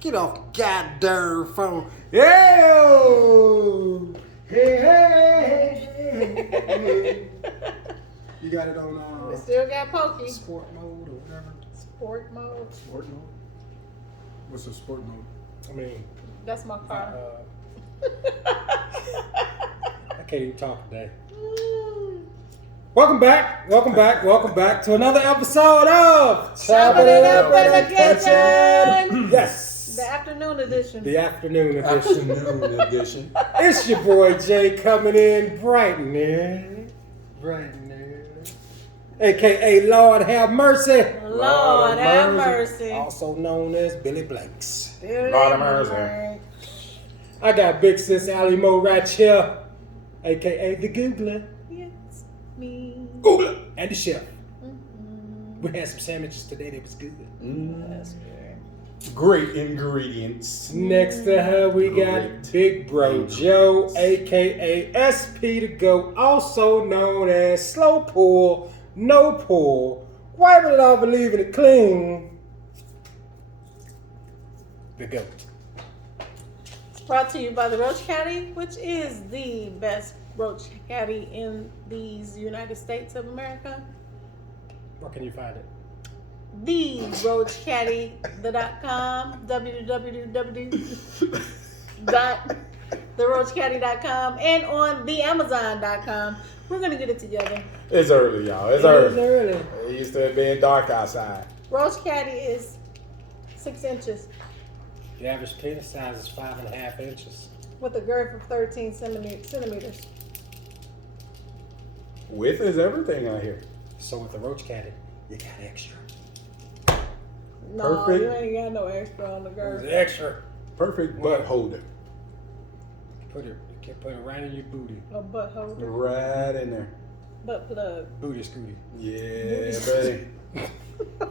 Get off the goddamn phone. Yo! Hey. You got it on We still got Pokey. sport mode or whatever. Sport mode. Sport mode? What's the sport mode? I mean, That's my car. I can't even talk today. Welcome back to another episode of Chopping It Up in the Kitchen. Yes, The afternoon edition. the afternoon edition. Afternoon edition. It's your boy Jay coming in bright and early, aka Lord have mercy, Lord have mercy. also known as Billy Blanks. Lord have mercy. I got Big Sis Allie Mo right here, aka the Googler. It's me. Googler and the chef. We had some sandwiches today that was good. That's good. Great ingredients. Next to her, we got Great. Big Bro Joe, aka SP to Go, also known as Slow Pull, No Pull, wiping it off and leaving it clean. The GOAT. It's brought to you by the Roach Caddy, which is the best Roach Caddy in these United States of America. Where can you find it? TheRoachCaddy.com, www.theroachcaddy.com, and on theamazon.com. We're going to get it together. It's early, y'all. It's early. It used to be dark outside. Roach Caddy is 6 inches The average penis size is 5.5 inches. with a girth of 13 centimeters. Width is everything out here. So with the Roach Caddy, you got extra. No, Perfect. you ain't got no extra on the There's girth. extra. Perfect butt holder. You can put it right in your booty. A butt holder. Right in there. Butt plug. Booty scooty. Yeah, buddy.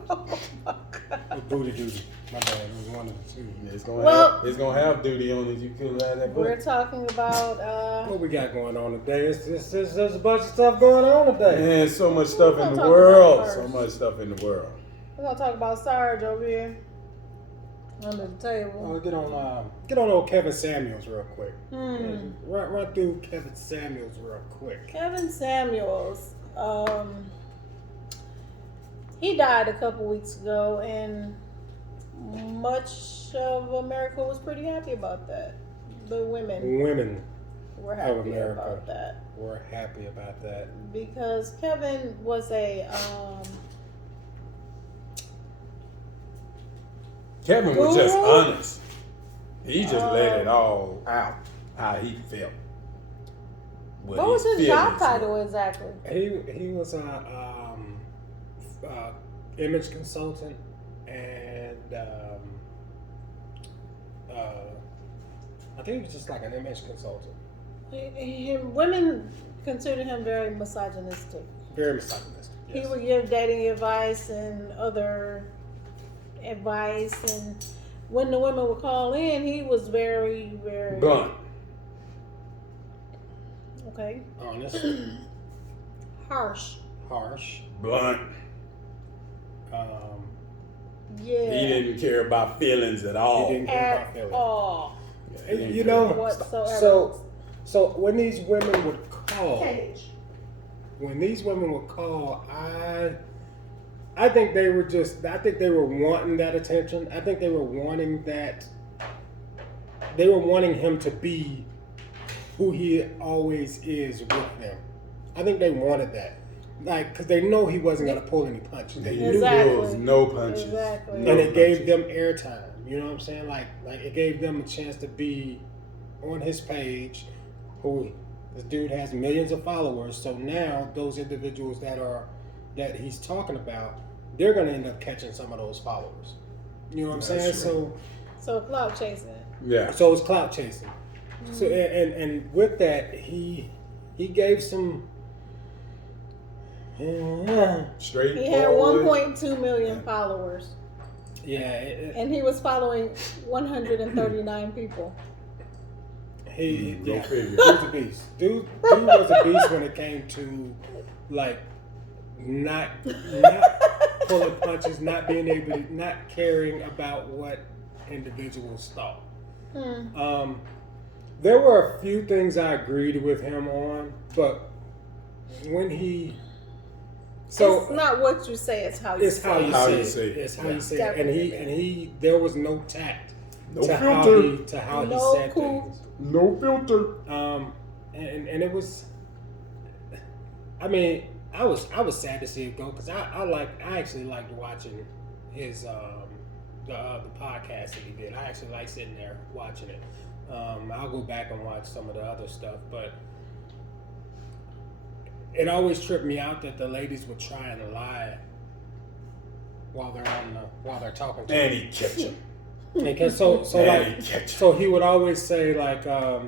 Oh my God. Or booty duty. My bad. It was one of the two. It's gonna have duty on it. You could have that We're butt. talking about What we got going on today? There's a bunch of stuff going on today. Man, so much stuff We're in the gonna talk world. about So first. much stuff in the world. we're gonna talk about Sarge over here under the table. Oh, get on old Kevin Samuels real quick. Hmm. Run through Kevin Samuels real quick. Kevin Samuels. He died a couple weeks ago, and much of America was pretty happy about that. The women Women were of happy America about that were happy about that. because Kevin was a Kevin was just Guru? honest. He just let it all out how he felt. what was his job title exactly? He was a image consultant and I think he was just like an image consultant. Women considered him very misogynistic. Very misogynistic. He Yes. would give dating advice and other advice, and when the women would call in, he was very, very Blunt. Honest, harsh. harsh. Blunt. Yeah, He didn't care about feelings at all. He didn't care about at feelings. all He didn't You care know, about- whatsoever. So when these women would call, I think they were wanting that attention. I think they were wanting him to be who he always is with them. I think they wanted that. Like, because they know he wasn't going to pull any punches. They knew Exactly. There was no punches. Exactly. No and it gave punches. them airtime. You know what I'm saying? Like it gave them a chance to be on his page. This dude has millions of followers. So now those individuals that he's talking about, they're gonna end up catching some of those followers. You know what I'm saying? That's true. So clout chasing. Yeah. So it's clout chasing. So and with that, he gave some. Straight He had forward. 1.2 million followers, Yeah, and he was following 139 people. Go figure. Dude's a beast. Dude was a beast when it came to like not pulling punches, not being able to, not caring about what individuals thought. Hmm. There were a few things I agreed with him on, but when he It's not what you say; it's how you it's say how it. you How say you it. say it. It's how you say it. Definitely. And he there was no tact No to filter. how he No said cool. things. No filter. And it was. I mean, I was sad to see it go because I actually liked watching his the podcast that he did. I actually like sitting there watching it. I'll go back and watch some of the other stuff, but it always tripped me out that the ladies would try and lie while they're talking to And him. he kept him. Because so And like he kept him. so he would always say like how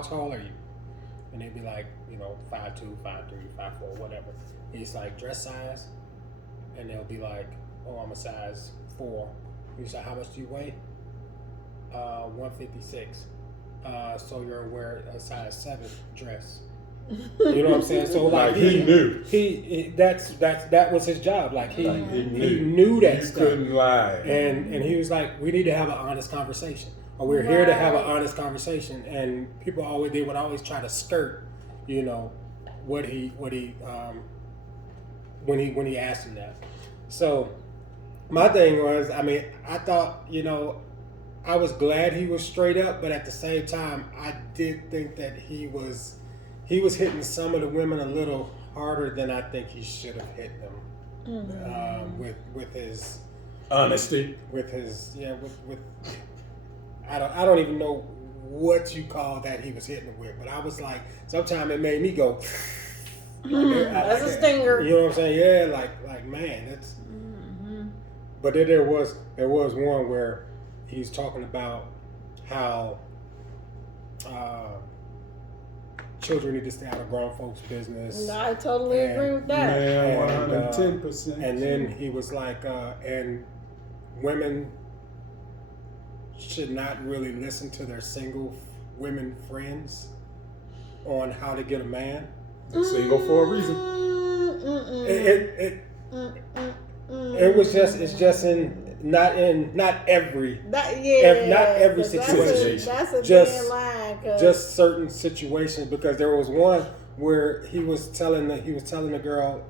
tall are you? And they'd be like, 5'2", 5'3", 5'4", whatever. He's like, dress size, and they'll be like, oh, I'm a size 4. He's like, how much do you weigh? 156. So you're wearing a size 7 dress. You know what I'm saying? So like he knew. That was his job. Like he He knew that You stuff. couldn't lie. And he was like, we need to have an honest conversation, or we're here to have an honest conversation. And people would always try to skirt, when he asked him that. So my thing was, I thought, I was glad he was straight up, but at the same time, I did think that he was hitting some of the women a little harder than I think he should have hit them. With his Honesty. with I don't even know what you call that he was hitting with, but I was like, sometimes it made me go. That's a stinger. You know what I'm saying? Yeah, like man, that's. But then there was one where he's talking about how children need to stay out of grown folks' business. No, I totally agree with that. Man, And, 110%. And then he was like, and women should not really listen to their single women friends on how to get a man. Single for a reason. It was just not every not every situation. That's a Just- thin line. 'Cause just certain situations, because there was one where he was telling the girl,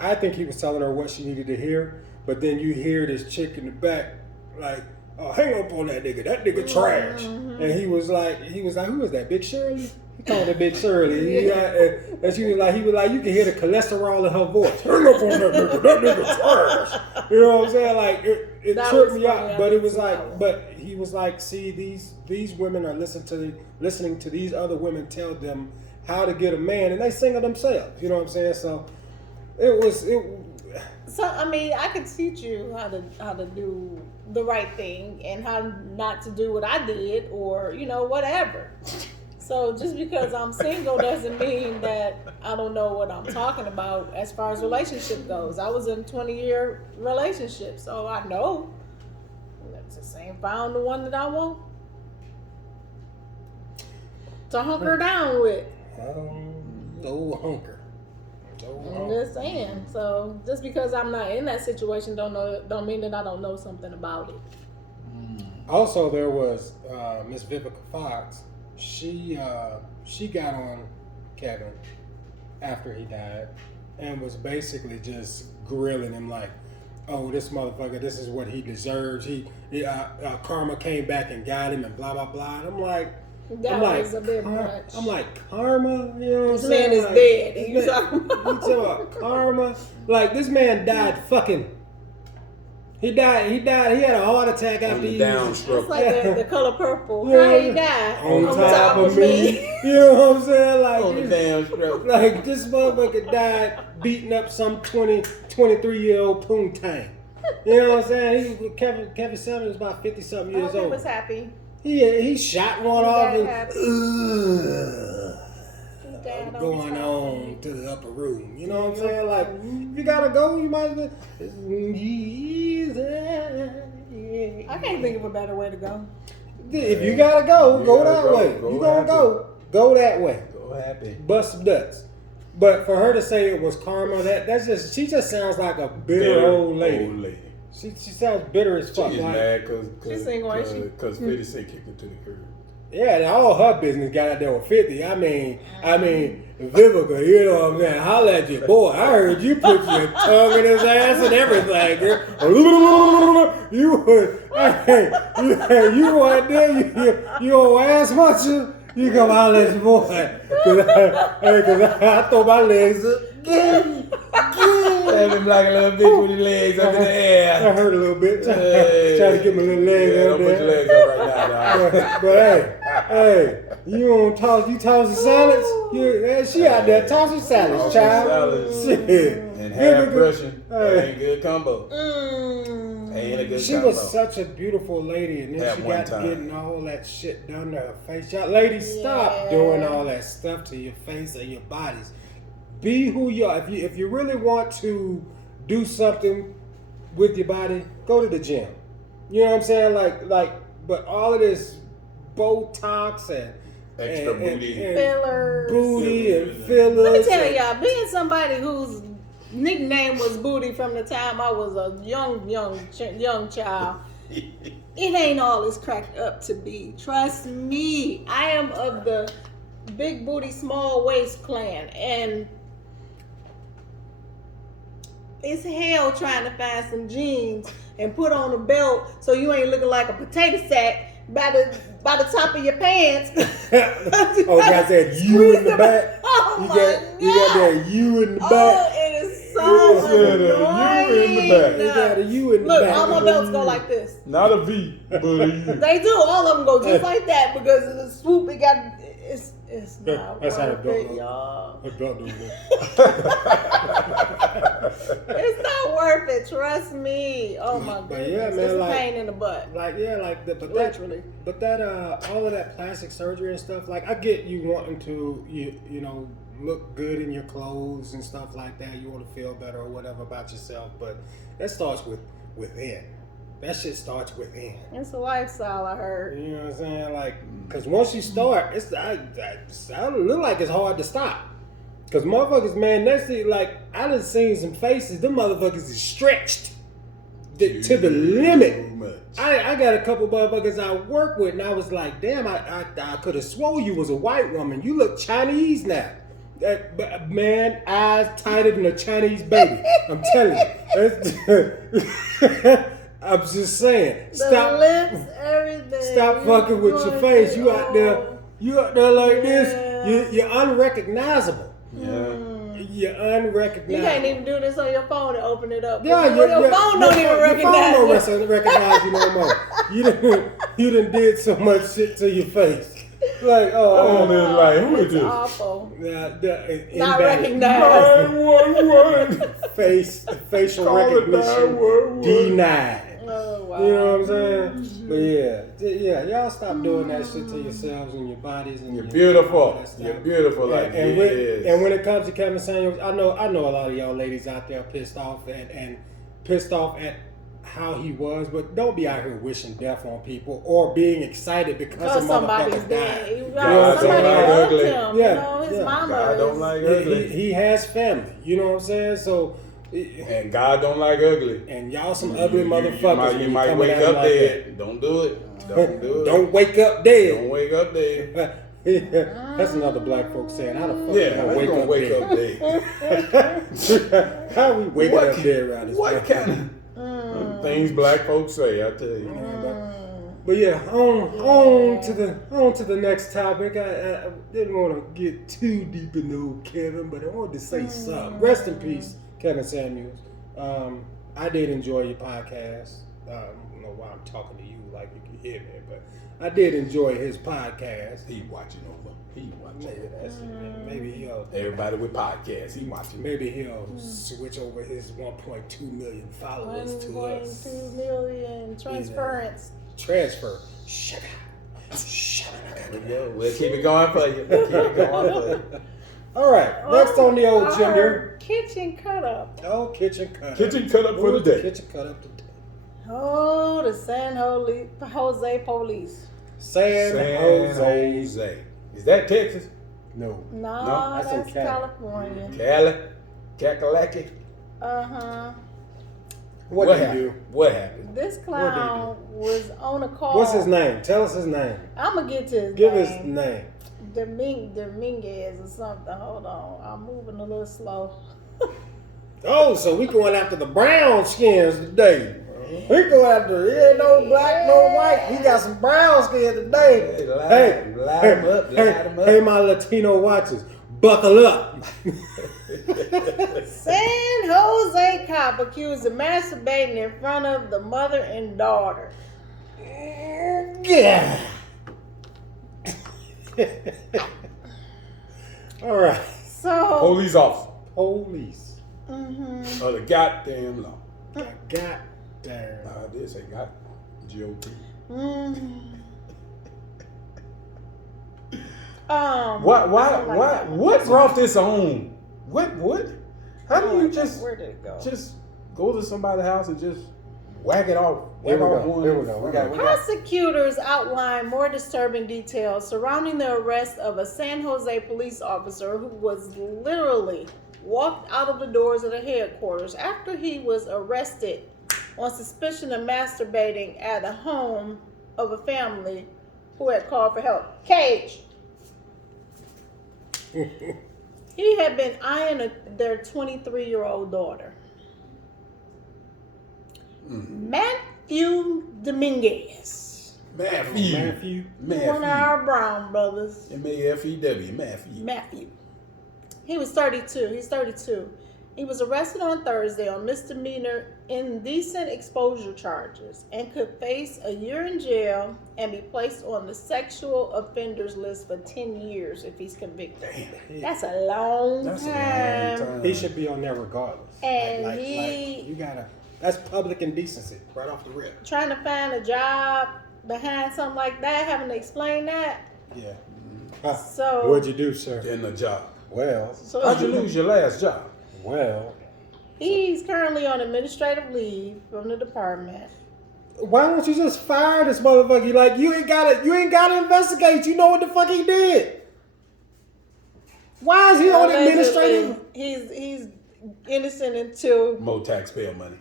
I think he was telling her what she needed to hear, but then you hear this chick in the back like, oh, hang up on that nigga trash. And he was like, who is that, Big Shirley? He called her Big Shirley. And he was like, you can hear the cholesterol in her voice. Hang up on that nigga trash. You know what I'm saying? Like it That tripped was me funny. out, but it was I like, didn't see that but he was like, see, these women are listening to these other women tell them how to get a man, and they single themselves. You know what I'm saying? So So I could teach you how to do the right thing and how not to do what I did, or whatever. So just because I'm single doesn't mean that I don't know what I'm talking about as far as relationship goes. I was in a 20-year relationship, so I know. That's the same. Found the one that I want to hunker down with. no hunker. I'm just saying. So just because I'm not in that situation don't mean that I don't know something about it. Also, there was Miss Vivica Fox. She got on Kevin after he died and was basically just grilling him like, oh, this motherfucker, this is what he deserves. Karma came back and got him and blah blah blah. And I'm like, That was a bit much. I'm like, karma? You know what I'm This saying? man is Like, dead. And this you man- talking you about talking about karma? Like, this man died fucking. He died. He had a heart attack On after the he downstroke. It's like the color purple. Yeah. How he died? on top of me. You know what I'm saying? Like, On the downstroke. like this motherfucker died beating up some 23-year-old poontang. You know what I'm saying? Kevin Samuels was about 50-something I years hope he old. was happy. He shot one He off died and happy. He died going his on happy. to the upper room. You know what I'm saying? Like, if you gotta go, you might as well. I can't think of a better way to go. If you gotta go, You go gotta that go. way. Go You gonna happy. go that way. Go happy. Bust some nuts. But for her to say it was karma, she just sounds like a bitter old lady. She sounds bitter as fuck. She's Like, mad She's single, ain't she? because 50 Cent kicked her to the curb. yeah, and all her business got out there with 50. I mean, Vivica, you know what I'm saying? Holla at your boy. I heard you put your tongue in his ass and everything, girl. You went there, you old ass muncher. You come holla at your boy. Cause I throw my legs up. Have him like a little bitch with his legs up in the I air. heard a little bit. Trying to get my little legs Yeah, up don't put your there. legs up right now, dog. But hey, you don't toss, you tossing salads? She out there tossing salads, Tossing child. salads. Shit. And hair Vivica, brushing. hey. Ain't good combo. Ain't a good She combo. was such a beautiful lady, and then At she one got time. getting all that shit done to her face. Y'all ladies, stop Yeah. doing all that stuff to your face and your bodies. Be who you are. If you really want to do something with your body, go to the gym. You know what I'm saying? But all of this Botox and Extra booty. Fillers. booty and fillers. Let me tell y'all, being somebody whose nickname was Booty from the time I was a young child, it ain't all it's cracked up to be. Trust me, I am of the big booty, small waist clan, and it's hell trying to find some jeans and put on a belt so you ain't looking like a potato sack by the top of your pants. Oh, got that U in the back. Oh You my got that U in the back. Oh, it is so Yes, sir, the U in the back. You got a U in the Look, back. all my belts go like this. Not a V, but a U. They do. All of them go just like that because of the swoop. It got. It's not That's how the worth belt it, goes. y'all. What belt do you got? It's not worth it. Trust me. Oh my But goodness. yeah, man, it's a like- pain in the butt. But Literally. that all of that plastic surgery and stuff. Like, I get you wanting to you know look good in your clothes and stuff like that. You want to feel better or whatever about yourself, but that starts within. That shit starts within. It's a lifestyle, I heard. You know what I'm saying? Like, cause once you start, I don't look like it's hard to stop. Cause motherfuckers, man, that's it. Like, I done seen some faces. Them motherfuckers is stretched to the limit. Too much. I got a couple motherfuckers I work with, and I was like, damn, I could have swore you was a white woman. You look Chinese now. Man, eyes tighter than a Chinese baby. I'm telling you. I'm just saying. The lips, everything. Stop fucking with your face. You out there like this. Yeah. You're unrecognizable. Yeah. You're unrecognizable. You can't even do this on your phone and open it up. Yeah, your phone don't even recognize Your it. phone don't recognize you no more. You done did so much shit to your face. Like, Oh, man, like, who is It's this? awful. not recognized. 911. Facial Call it recognition 911. denied. Oh, wow. You know what I'm saying? But yeah, y'all stop doing that shit to yourselves and your bodies and You're all beautiful. that stuff. You're beautiful like and he when, is. and when it comes to Kevin Samuels, I know a lot of y'all ladies out there pissed off and pissed off at how he was, but don't be out here wishing death on people or being excited because a somebody's motherfucker dead. died. You God know, somebody don't like loved ugly. him. Yeah, You know, his yeah. mama God don't is- like He ugly. has family, you know what I'm saying? So, And God don't like ugly. and y'all some ugly motherfuckers. You when might coming wake at him up like dead. Don't do it. Don't do it. Don't wake up dead. Don't wake up dead. That's another black folks saying, how the fuck Yeah, you how you gonna wake up dead? How we waking What- up dead around this What motherfucker? kind of things black folks say? I tell you. But yeah, on to the next topic. I didn't want to get too deep into old Kevin, but I wanted to say something. Rest in peace, Kevin Samuels. I did enjoy your podcast. I don't know why I'm talking to you like you can hear me, but I did enjoy his podcast. He watching over. He watching. Maybe that's it. Man. Maybe he'll Everybody with podcasts, he watching. maybe he'll switch over his 1.2 million followers to us. 1.2 million transference. Transfer. Shut up. There we go. We'll keep it going for you. We'll keep it going for you. All right. Next on the old gender. Our kitchen cut up. Oh, kitchen cut. Kitchen cut up for the day. Kitchen cut up today. Oh, the San Jose police. San Jose. Is that Texas? No. No, that's in that's Cali. California. Cali? Kakalaki? Uh-huh. What did he do? What happened? This clown was on a call. What's his name? Tell us his name. I'm gonna get to his Give name. his name. Dominguez or something. Hold on, I'm moving a little slow. Oh, so we going after the brown skins today. We go after ain't no black, no white. We got some brown skins today. Hey, light 'em up, light 'em up. Hey, my Latino watchers, buckle up. San Jose cop accused of masturbating in front of the mother and daughter. Yeah. All right. So, Police officer Police. mhm. of the goddamn law. God damn. I did say got GOP. What brought this on? What? How do you just Where did it go? just go to somebody's house and just whack it off? Here we whack off go. one Here we go. We got. Prosecutors outlined more disturbing details surrounding the arrest of a San Jose police officer who was literally walked out of the doors of the headquarters after he was arrested on suspicion of masturbating at a home of a family who had called for help. Cage. He had been eyeing their 23-year-old daughter. Matthew Dominguez. Matthew. One of our Brown brothers. M-A-F-E-W. Matthew. Matthew. He was 32. He's 32. He was arrested on Thursday on misdemeanor indecent exposure charges and could face a year in jail and be placed on the sexual offenders list for 10 years if he's convicted. Damn. That's a long That's a time. long time. He should be on there regardless. And like, you gotta. That's public indecency right off the rip. Trying to find a job behind something like that, having to explain that. Yeah. So What'd you do, sir? In the job. Well. How'd you lose your last job? Well. he's currently on administrative leave from the department. Why don't you just fire this motherfucker? Like you ain't gotta investigate. You know what the fuck he did. Why is he on administrative? He's innocent until. More taxpayer money.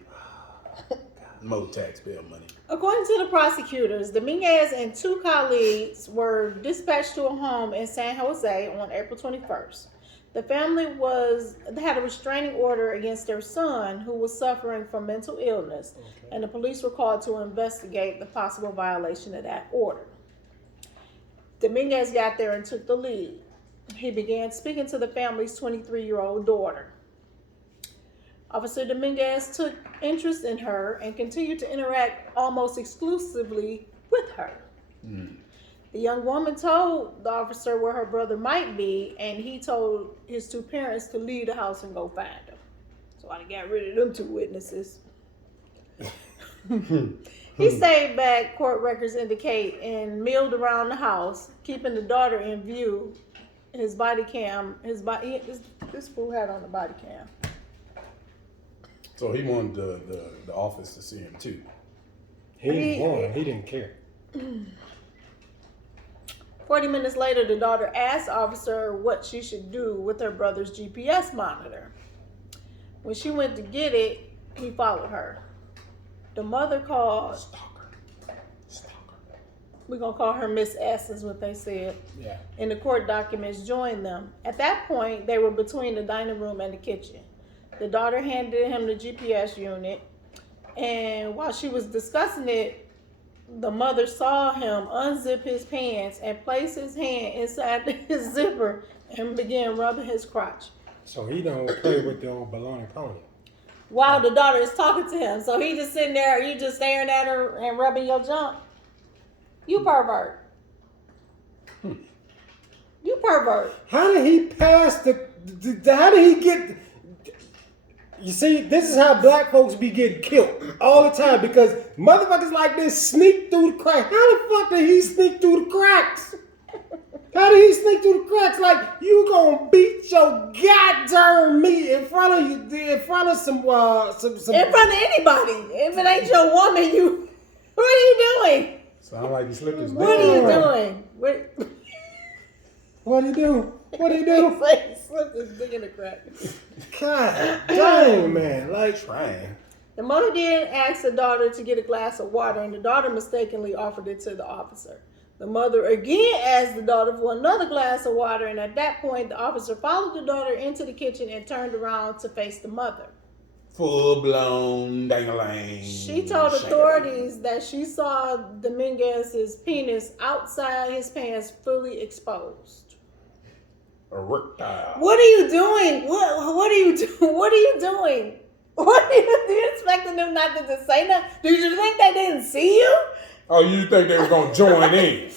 More taxpayer money. According to the prosecutors, Dominguez and two colleagues were dispatched to a home in San Jose on April 21st. The family had a restraining order against their son, who was suffering from mental illness, and the police were called to investigate the possible violation of that order. Dominguez got there and took the lead. He began speaking to the family's 23-year-old daughter. Officer Dominguez took interest in her and continued to interact almost exclusively with her. The young woman told the officer where her brother might be, and he told his two parents to leave the house and go find him. So I got rid of them two witnesses. He stayed back, court records indicate, and milled around the house, keeping the daughter in view. His body cam, this fool had on the body cam. So he wanted the office to see him too. He didn't want him. He didn't care. 40 minutes later, the daughter asked the officer what she should do with her brother's GPS monitor. When she went to get it, he followed her. The mother called. Stalker. We're going to call her Miss S, is what they said. Yeah. And the court documents joined them. At that point, they were between the dining room and the kitchen. The daughter handed him the GPS unit, and while she was discussing it, the mother saw him unzip his pants and place his hand inside his zipper and began rubbing his crotch. So he don't play with the old baloney pony. While the daughter is talking to him. So he just sitting there, you just staring at her and rubbing your junk. You pervert. You pervert. How did he pass how did he get? You see, this is how black folks be getting killed all the time because motherfuckers like this sneak through the cracks. How the fuck did he sneak through the cracks? How did he sneak through the cracks? Like you gonna beat your goddamn meat in front of you, in front of some. In front of anybody. If it ain't your woman, you. What are you doing? Sound like he slipped his dick. What are you doing? What he do? What he do? He slipped his dick in the crack. God dang, man! Like Trying. The mother then asked the daughter to get a glass of water, and the daughter mistakenly offered it to the officer. The mother again asked the daughter for another glass of water, and at that point, the officer followed the daughter into the kitchen and turned around to face the mother. Full blown dang-a-lang. She told authorities that she saw Dominguez's penis outside his pants, fully exposed. Erectile. What are you doing? What are you doing? What are you doing? Do you expect them not to just say nothing? Do you think they didn't see you? Oh, you think they were gonna join in?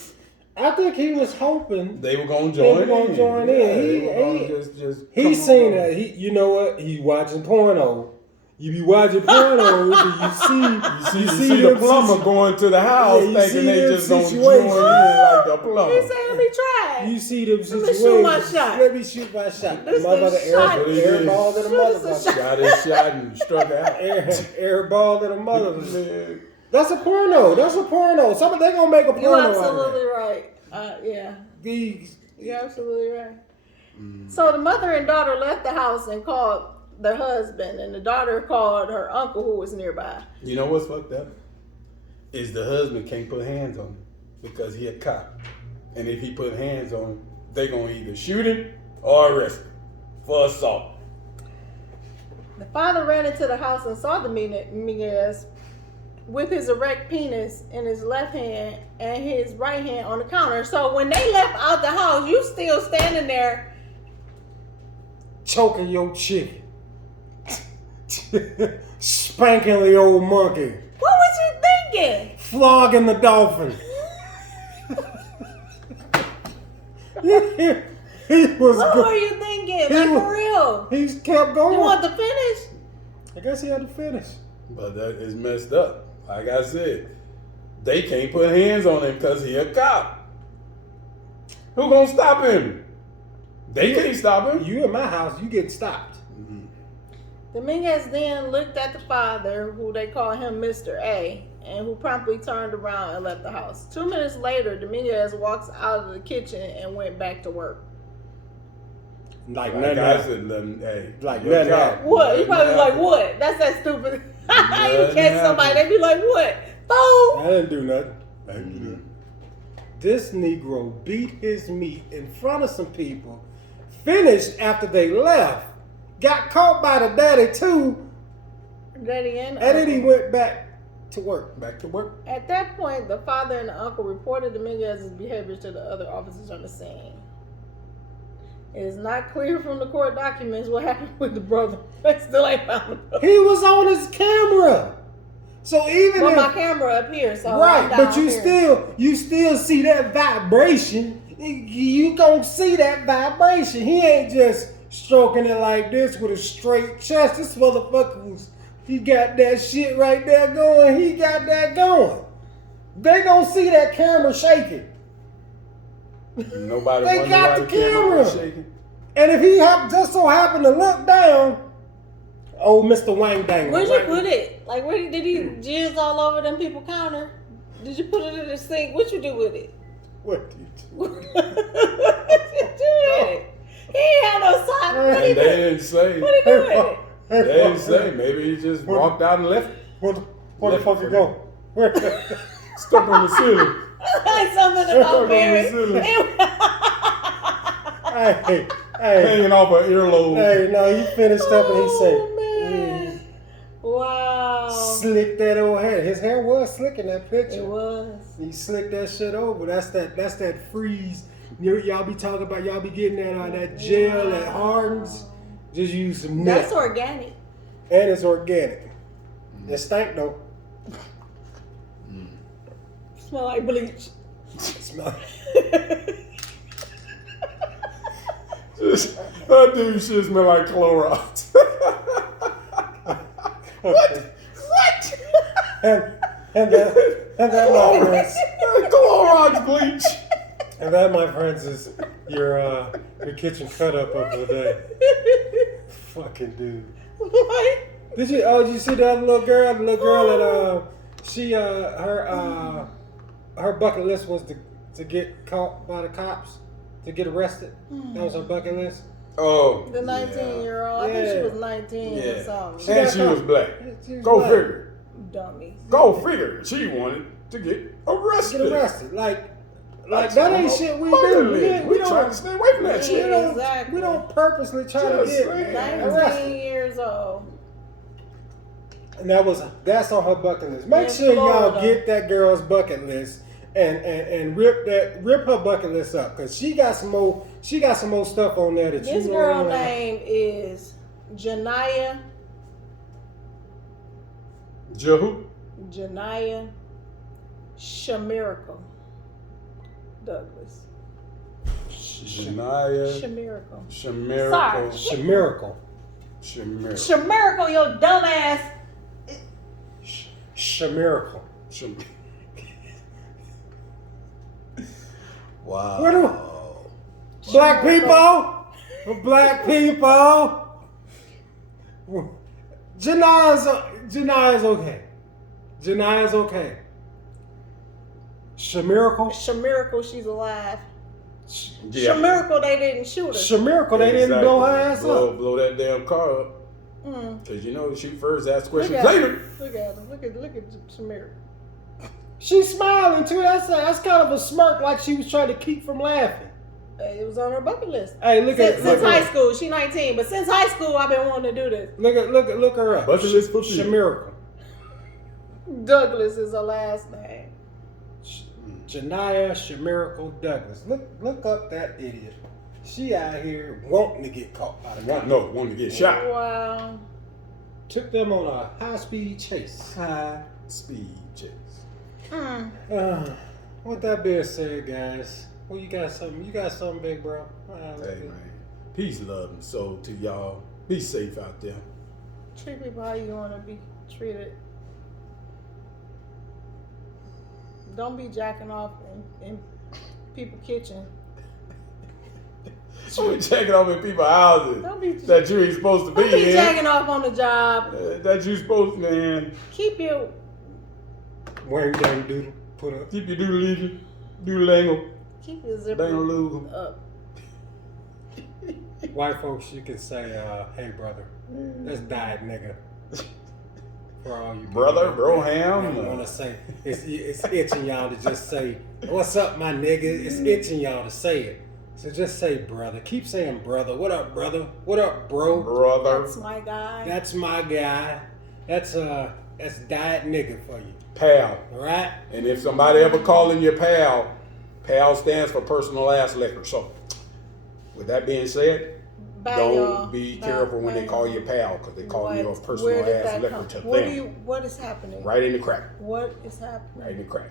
I think he was hoping They were gonna join in. He seen that. You know what? He watching porno. You be watching porno, You see the plumber going to the house thinking they just gonna join in like the plumber. He said, let me try. You see them situations. shoot my shot. Let me shoot my shot. This Motherfucker is shot. airball to the motherfucker. Got his shot and struck out. Airball to the motherfucker. That's a porno. Somebody they gonna make a porno. You're out of absolutely that. right. Yeah. These. You're absolutely right. So the mother and daughter left the house and called their husband, and the daughter called her uncle who was nearby. You know what's fucked up? Is the husband can't put hands on him because he a cop. And if he put hands on him, they gonna either shoot him or arrest him for assault. The father ran into the house and saw Dominguez with his erect penis in his left hand and his right hand on the counter. So when they left out the house, you still standing there Choking your chick. Spanking the old monkey. What was you thinking? Flogging the dolphin. He was What good. were you thinking? Like for real? He kept going. You want the finish? I guess he had to finish. But that is messed up. Like I said, they can't put hands on him because he a cop. Who gonna stop him? They can't stop him. You in my house, you get stopped. Dominguez then looked at the father, who they call him Mr. A, and who promptly turned around and left the house. 2 minutes later, Dominguez walks out of the kitchen and went back to work. Like Like nothing I happened. said, hey, Like your nothing cop. happened. What? You probably Nothing like, happened. what? That's that stupid. You Nothing catch somebody, happened. they be like, what? Fool! I didn't do nothing. Mhm. This Negro beat his meat in front of some people, finished after they left, got caught by the daddy too, Daddy and and then he uncle. went back to work. Back to work. At that point, the father and the uncle reported Dominguez's behavior to the other officers on the scene. It is not clear from the court documents what happened with the brother. They still ain't found the brother. He was on his camera. So even Well, if my camera up here, so right, I'm but down you here. still see that vibration. You gonna see that vibration. He ain't just stroking it like this with a straight chest. This motherfucker he got that shit right there going. He got that going. They gonna see that camera shaking. Nobody They wonder got why the camera was camera. shaking. And if he just so happened to look down, oh, Mr. Wang Dang. Where'd you put it? Like, where did he jizz all over them people counter? Did you put it in the sink? What you do with it? What did you do? What you do with it? He ain't had no socks. What he And they do? didn't say. What he do with it? They didn't say. Maybe he just walked out and left. Where the fuck you go? Where? Stuck on the ceiling. Like something Stuck about on Barry. the ceiling. hey, Hanging off an earlobe. hey, no, he finished up and he said, Oh, man. Wow. slick that old hair. His hair was slick in that picture. It was. He slicked that shit over. That's that freeze. Y'all be talking about. Y'all be getting that gel that hardens. Just use some That's net, organic. and it's organic. It stank though. Smell like bleach. Smell. That dude shit smell like Clorox. What? And that my friends, Clorox bleach. and that my friends is your kitchen cut up of the day. Fucking dude. What? Did you see that little girl? The little girl that she her bucket list was to get caught by the cops, to get arrested. That was her bucket list. Oh, The 19-year-old. I think she was 19 or Yeah, something. and she was black. She was Go black. figure. Dummy. Go figure. She wanted to get arrested. Get arrested. Like That's that ain't almost shit we murderous. do. We trying to stay away from that Yeah. shit. Exactly. We don't purposely try to Just get saying. 19 arrested. years old. And that's on her bucket list. Make In sure y'all Florida. get that girl's bucket list and rip her bucket list up, because she got some more stuff on there that This you girl know. name is Janiyah Jehu? Shamiracle Douglas. Janiyah Shamiracle. Shamiracle. Shamiracle. Shamiracle. Shamiracle, your dumbass. Shamiracle. Sham- Wow. What do black people? Janaya's okay. Janaya's okay. Shamiracle. Shamiracle, she's alive. Yeah. Shamiracle, they didn't shoot her. Shamiracle, they didn't blow her ass up. Blow that damn car up. Mm. Cause you know, shoot first, ask Look questions at later. her. Look at her. Look at Shamiracle. She's smiling too. That's kind of a smirk, like she was trying to keep from laughing. It was on her bucket list. Hey, look at Since high school, she 19, but since high school, I've been wanting to do this. look her up. Bucket list for people. Shamiracle. Douglas is her last name. Janiyah Shamiracle Douglas. Look up that idiot. She out here wanting to get caught by the cops. Wanting to get shot. Wow. Took them on a high-speed chase. High speed chase. Mm. With that being said, guys, well, you got something, big bro. Hey man, peace, love, and soul to y'all. Be safe out there. Treat people how you want to be treated. Don't be jacking off in people's kitchen. You checking off in people's houses Don't be that you ain't supposed to Don't be be in. jacking off on the job. That you supposed to, man. Keep your Wang dang doodle. Put up. Keep your doodle keep your zipper dangle up. White folks, you can say, hey, brother. That's diet nigga. For all you Brother, people broham. that want to say, it's itching y'all to just say, what's up, my nigga? It's itching y'all to say it. So just say brother. Keep saying brother. What up, brother? What up, bro? Brother. That's my guy. That's my guy. That's diet nigga for you. Pal. All right? And if somebody ever calling you pal, pal stands for personal ass liquor. So, with that being said, Bye, don't y'all. be Bye. careful when they Bye. call you pal, because they call you a Where personal did ass that liquor come to from? them. What is happening? Right in the crack. What is happening? Right in the crack.